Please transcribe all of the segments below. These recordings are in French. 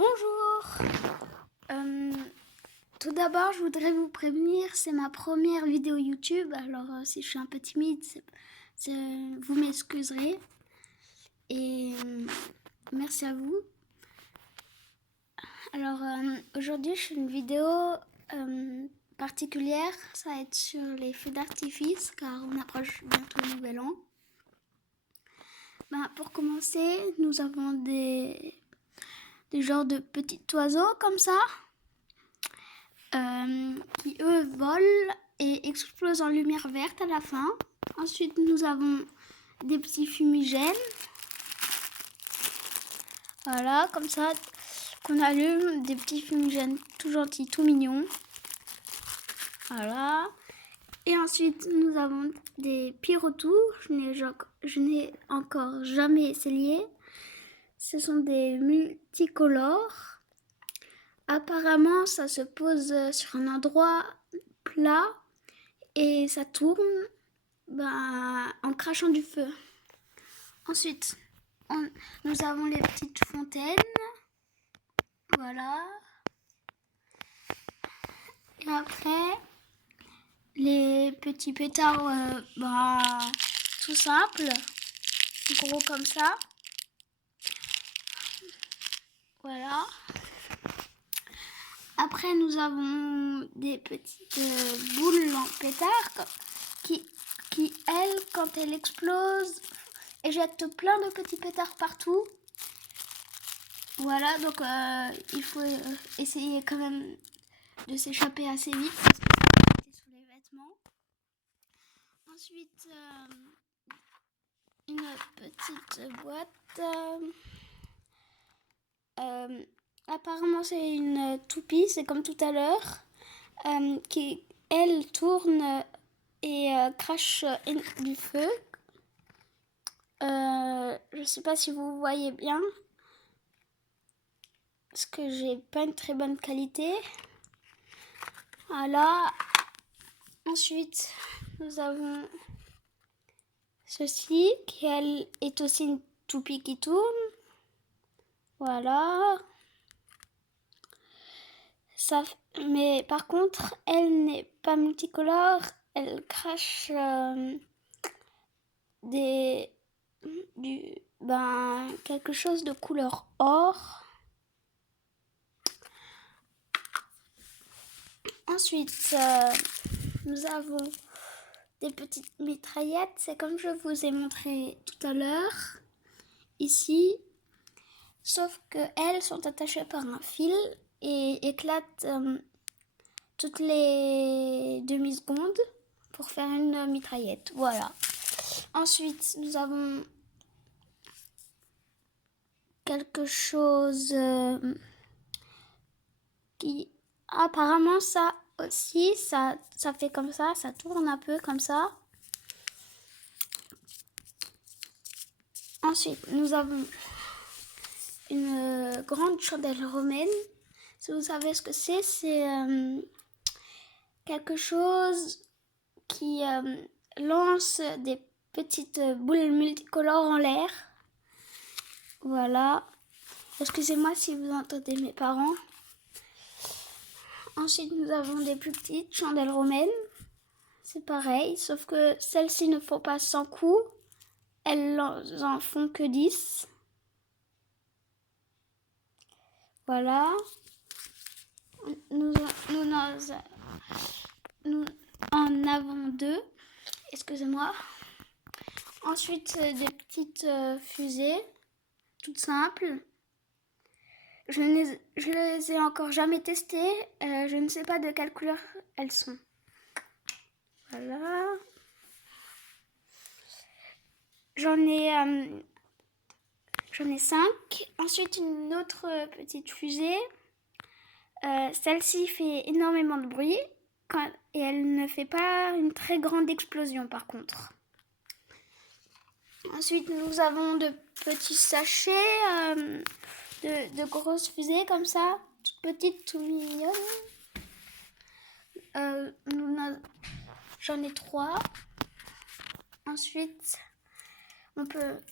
Bonjour. Tout d'abord, je voudrais vous prévenir, c'est ma première vidéo YouTube, alors si je suis un peu timide, vous m'excuserez. Et merci à vous. Alors aujourd'hui, je fais une vidéo particulière, ça va être sur les feux d'artifice, car on approche bientôt le nouvel an. Pour commencer, nous avons des genres de petits oiseaux comme ça. Qui eux volent et explosent en lumière verte à la fin. Ensuite nous avons des petits fumigènes, voilà, comme ça, qu'on allume, des petits fumigènes tout gentils, tout mignons, voilà. Et ensuite nous avons des pyrotours, je n'ai encore jamais essayé. Ce sont des multicolores. Apparemment, ça se pose sur un endroit plat et ça tourne en crachant du feu. Ensuite, nous avons les petites fontaines. Voilà. Et après, les petits pétards, tout simple, gros comme ça. Voilà. Après, nous avons des petites boules en pétard qui, elles, quand elles explosent, éjettent plein de petits pétards partout. Voilà, donc il faut essayer quand même de s'échapper assez vite parce que ça va rester sur les vêtements. Ensuite, une petite boîte. Apparemment c'est une toupie, c'est comme tout à l'heure, qui elle tourne et crache du feu. Je sais pas si vous voyez bien, parce que j'ai pas une très bonne qualité. Voilà. Ensuite, nous avons ceci, qui elle est aussi une toupie qui tourne. Voilà. Mais par contre, elle n'est pas multicolore, elle crache quelque chose de couleur or. Ensuite, nous avons des petites mitraillettes, c'est comme je vous ai montré tout à l'heure, ici, sauf qu'elles sont attachées par un fil et éclatent toutes les demi-secondes pour faire une mitraillette. Voilà. Ensuite, nous avons quelque chose qui apparemment ça aussi, ça fait comme ça tourne un peu comme ça. Ensuite, nous avons une grande chandelle romaine. Si vous savez ce que c'est quelque chose qui lance des petites boules multicolores en l'air. Voilà. Excusez-moi si vous entendez mes parents. Ensuite, nous avons des plus petites chandelles romaines. C'est pareil, sauf que celles-ci ne font pas 100 coups. Elles en font que 10. Voilà. Nous en avons 2. Excusez-moi. Ensuite, des petites fusées, toutes simples. Je les ai encore jamais testées. Je ne sais pas de quelle couleur elles sont. Voilà. J'en ai 5. Ensuite, une autre petite fusée. Celle-ci fait énormément de bruit et elle ne fait pas une très grande explosion par contre. Ensuite, nous avons de petits sachets de grosses fusées comme ça, toutes petites, tout mignonnes. J'en ai 3. Ensuite, on peut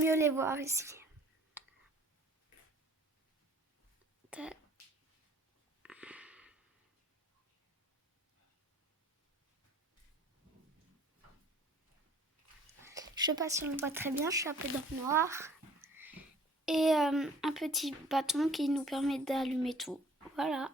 mieux les voir ici. Je sais pas si on le voit très bien, je suis un peu dans le noir. Et un petit bâton qui nous permet d'allumer tout. Voilà.